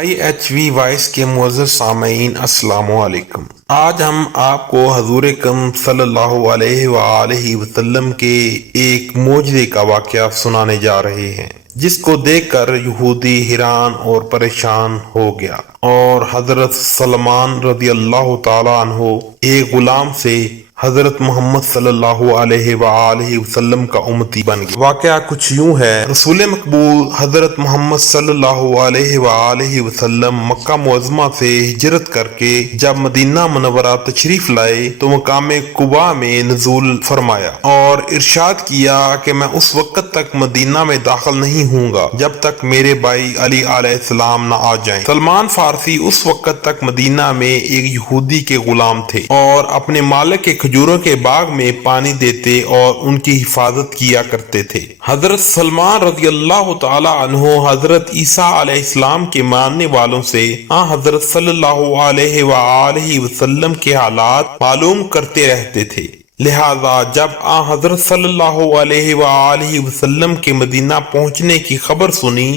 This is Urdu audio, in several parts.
IHV وائس کے معزز سامعین السلام علیکم۔ آج ہم آپ کو حضور اکرم صلی اللہ علیہ وآلہ وسلم کے ایک معجزے کا واقعہ سنانے جا رہے ہیں، جس کو دیکھ کر یہودی حیران اور پریشان ہو گیا، اور حضرت سلمان رضی اللہ تعالیٰ عنہ ایک غلام سے حضرت محمد صلی اللہ علیہ وآلہ وسلم کا امتی بن گیا۔ واقعہ کچھ یوں ہے، رسول مقبول حضرت محمد صلی اللہ علیہ وآلہ وسلم مکہ معظمہ سے ہجرت کر کے جب مدینہ منورہ تشریف لائے تو مقام قباء میں نزول فرمایا اور ارشاد کیا کہ میں اس وقت تک مدینہ میں داخل نہیں ہوں گا جب تک میرے بھائی علی علیہ السلام نہ آ جائیں۔ سلمان فارسی اس وقت تک مدینہ میں ایک یہودی کے غلام تھے اور اپنے مالک کے کھجوروں کے باغ میں پانی دیتے اور ان کی حفاظت کیا کرتے تھے۔ حضرت سلمان رضی اللہ تعالی عنہ حضرت عیسیٰ علیہ السلام کے ماننے والوں سے حضرت صلی اللہ علیہ وآلہ وسلم کے حالات معلوم کرتے رہتے تھے، لہذا جب حضرت صلی اللہ علیہ وآلہ وسلم کے مدینہ پہنچنے کی خبر سنی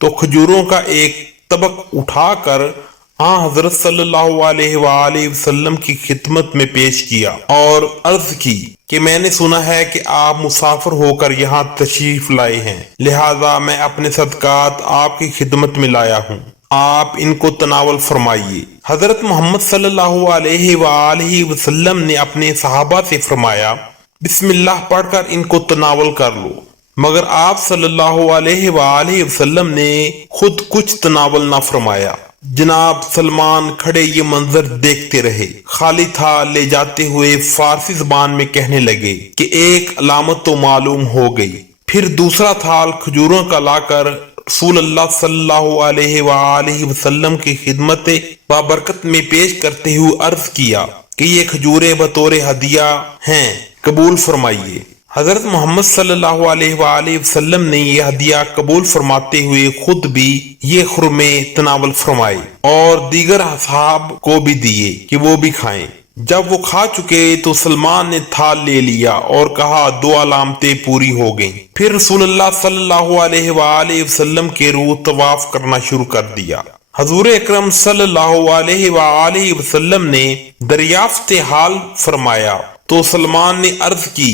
تو کھجوروں کا ایک طبق اٹھا کر حضرت صلی اللہ علیہ وآلہ وسلم کی خدمت میں پیش کیا اور عرض کی کہ میں نے سنا ہے کہ آپ مسافر ہو کر یہاں تشریف لائے ہیں، لہذا میں اپنے صدقات آپ کی خدمت میں لایا ہوں، آپ ان کو تناول فرمائیے۔ حضرت محمد صلی اللہ علیہ وآلہ وسلم نے اپنے صحابہ سے فرمایا، بسم اللہ پڑھ کر ان کو تناول کر لو، مگر آپ صلی اللہ علیہ وآلہ وسلم نے خود کچھ تناول نہ فرمایا۔ جناب سلمان کھڑے یہ منظر دیکھتے رہے، خالی تھا لے جاتے ہوئے فارسی زبان میں کہنے لگے کہ ایک علامت تو معلوم ہو گئی۔ پھر دوسرا تھال کھجوروں کا لا کر رسول اللہ صلی اللہ علیہ وآلہ وسلم کی خدمت بابرکت میں پیش کرتے ہوئے عرض کیا کہ یہ کھجوریں بطور ہدیہ ہیں، قبول فرمائیے۔ حضرت محمد صلی اللہ علیہ وآلہ وسلم نے یہ ہدیہ قبول فرماتے ہوئے خود بھی یہ خرمے تناول فرمائے اور دیگر اصحاب کو بھی دیے کہ وہ بھی کھائیں۔ جب وہ کھا چکے تو سلمان نے تھال لے لیا اور کہا دو علامتیں پوری ہو گئیں۔ پھر رسول اللہ صلی اللہ علیہ وآلہ وسلم کے روح طواف کرنا شروع کر دیا۔ حضور اکرم صلی اللہ علیہ وآلہ وسلم نے دریافت حال فرمایا تو سلمان نے عرض کی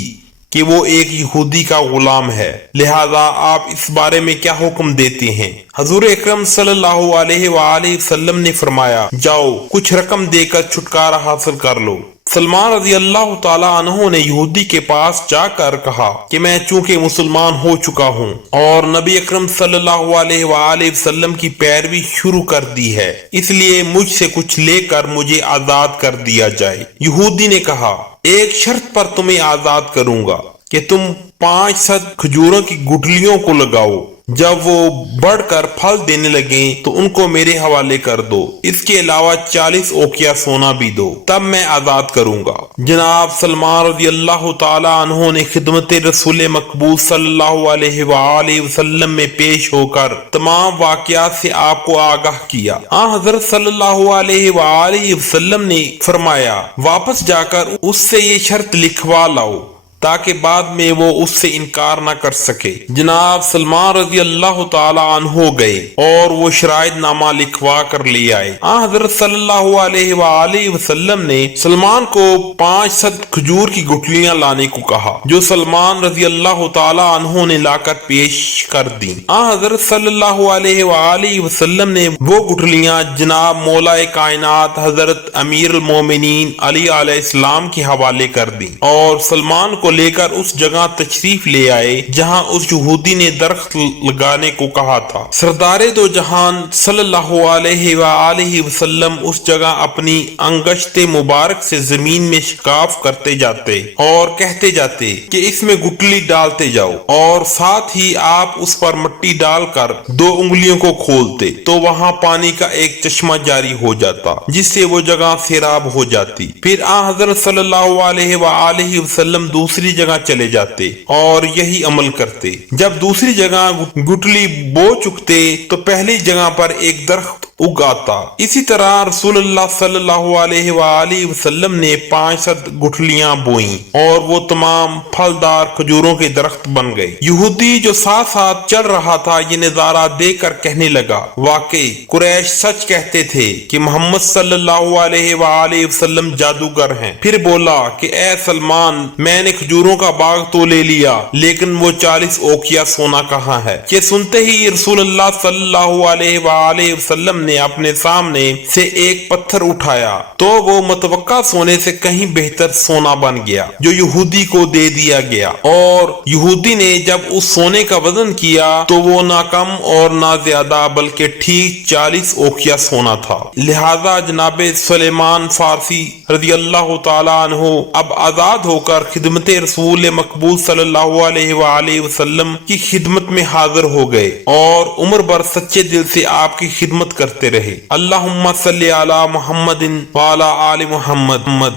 کہ وہ ایک یہودی کا غلام ہے، لہذا آپ اس بارے میں کیا حکم دیتے ہیں؟ حضور اکرم صلی اللہ علیہ وآلہ وسلم نے فرمایا، جاؤ کچھ رقم دے کر چھٹکارا حاصل کر لو۔ سلمان رضی اللہ تعالیٰ عنہ نے یہودی کے پاس جا کر کہا کہ میں چونکہ مسلمان ہو چکا ہوں اور نبی اکرم صلی اللہ علیہ وآلہ وسلم کی پیروی شروع کر دی ہے، اس لیے مجھ سے کچھ لے کر مجھے آزاد کر دیا جائے۔ یہودی نے کہا، ایک شرط پر تمہیں آزاد کروں گا کہ تم 500 کھجوروں کی گٹھلیوں کو لگاؤ، جب وہ بڑھ کر پھل دینے لگیں تو ان کو میرے حوالے کر دو، اس کے علاوہ 40 اوقیہ سونا بھی دو، تب میں آزاد کروں گا۔ جناب سلمان رضی اللہ تعالی عنہ نے خدمت رسول مقبول صلی اللہ علیہ وآلہ وسلم میں پیش ہو کر تمام واقعات سے آپ کو آگاہ کیا۔ حضرت صلی اللہ علیہ وآلہ وسلم نے فرمایا، واپس جا کر اس سے یہ شرط لکھوا لاؤ تاکہ بعد میں وہ اس سے انکار نہ کر سکے۔ جناب سلمان رضی اللہ تعالی عنہ گئے اور وہ شرائط نامہ لکھوا کر لے آئے۔ حضرت صلی اللہ علیہ وآلہ وسلم نے سلمان کو 500 کھجور کی گٹھلیاں لانے کو کہا، جو سلمان رضی اللہ تعالی عنہ نے لا کر پیش کر دیں۔ حضرت صلی اللہ علیہ وآلہ وسلم نے وہ گٹھلیاں جناب مولا کائنات حضرت امیر المومنین علی علیہ السلام کے حوالے کر دیں اور سلمان کو لے کر اس جگہ تشریف لے آئے جہاں اس یہودی نے درخت لگانے کو کہا تھا۔ سردار دو جہان صلی اللہ علیہ وآلہ وسلم اس جگہ اپنی انگشت مبارک سے زمین میں شکاف کرتے جاتے اور کہتے جاتے کہ اس میں گٹلی ڈالتے جاؤ، اور ساتھ ہی آپ اس پر مٹی ڈال کر 2 انگلیوں کو کھولتے تو وہاں پانی کا ایک چشمہ جاری ہو جاتا جس سے وہ جگہ سیراب ہو جاتی۔ پھر حضرت صلی اللہ علیہ وآلہ وسلم دوسری جگہ چلے جاتے اور یہی عمل کرتے۔ جب دوسری جگہ گٹلی بو چکتے تو پہلی جگہ پر ایک درخت اگاتا۔ اسی طرح رسول اللہ صلی اللہ علیہ وآلہ وسلم نے 500 گٹھلیاں بوئیں اور وہ تمام پھلدار کھجوروں کے درخت بن گئے۔ یہودی جو ساتھ ساتھ چل رہا تھا یہ نظارہ دیکھ کر کہنے لگا، واقعی قریش سچ کہتے تھے کہ محمد صلی اللہ علیہ وآلہ وسلم جادوگر ہیں۔ پھر بولا کہ اے سلمان، میں نے کھجوروں کا باغ تو لے لیا لیکن وہ 40 اوقیہ سونا کہاں ہے؟ یہ سنتے ہی رسول اللہ صلی اللہ علیہ وآلہ وسلم نے اپنے سامنے سے ایک پتھر اٹھایا تو وہ متوقع سونے سے کہیں بہتر سونا بن گیا جو یہودی کو دے دیا گیا، اور یہودی نے جب اس سونے کا وزن کیا تو وہ نہ کم اور نہ زیادہ بلکہ ٹھیک 40 اوقیہ سونا تھا۔ لہذا جناب سلیمان فارسی رضی اللہ تعالی عنہ اب آزاد ہو کر خدمت رسول مقبول صلی اللہ علیہ وآلہ وسلم کی خدمت میں حاضر ہو گئے اور عمر بھر سچے دل سے آپ کی خدمت کرتے رہے۔ اللہم صلی علی محمد وعلی آل محمد۔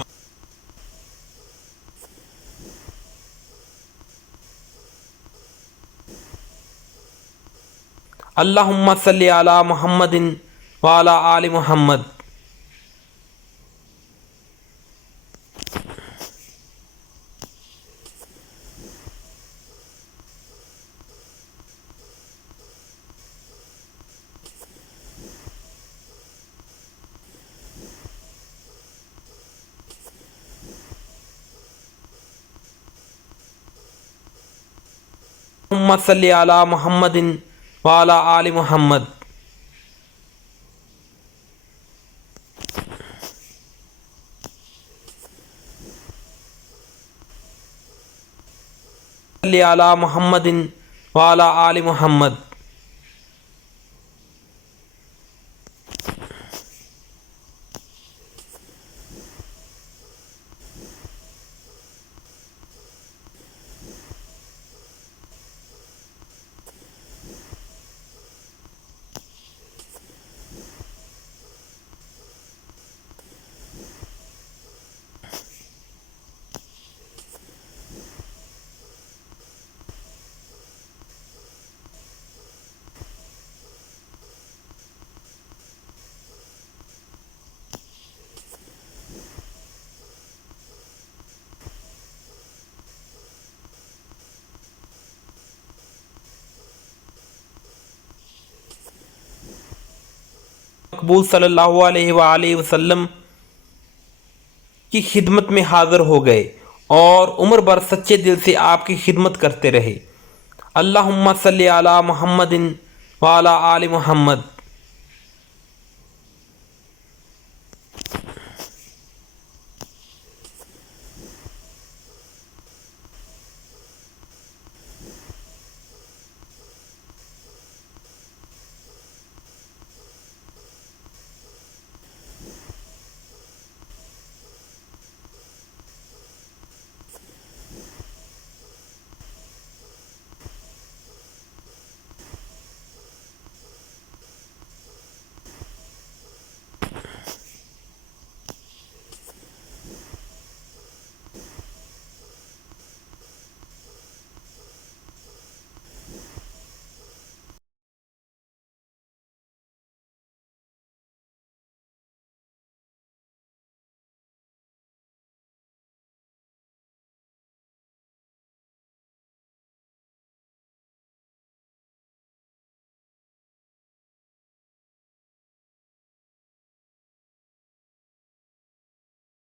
اللہم صلی علی محمد وعلی آل محمد۔ اللہم صلی علی محمد وعلی آل محمد۔ صلی علی محمد وعلی آل محمد۔ مقبول صلی اللہ علیہ وآلہ وسلم کی خدمت میں حاضر ہو گئے اور عمر بھر سچے دل سے آپ کی خدمت کرتے رہے۔ اللہم صلی علی محمد وعلی آل محمد۔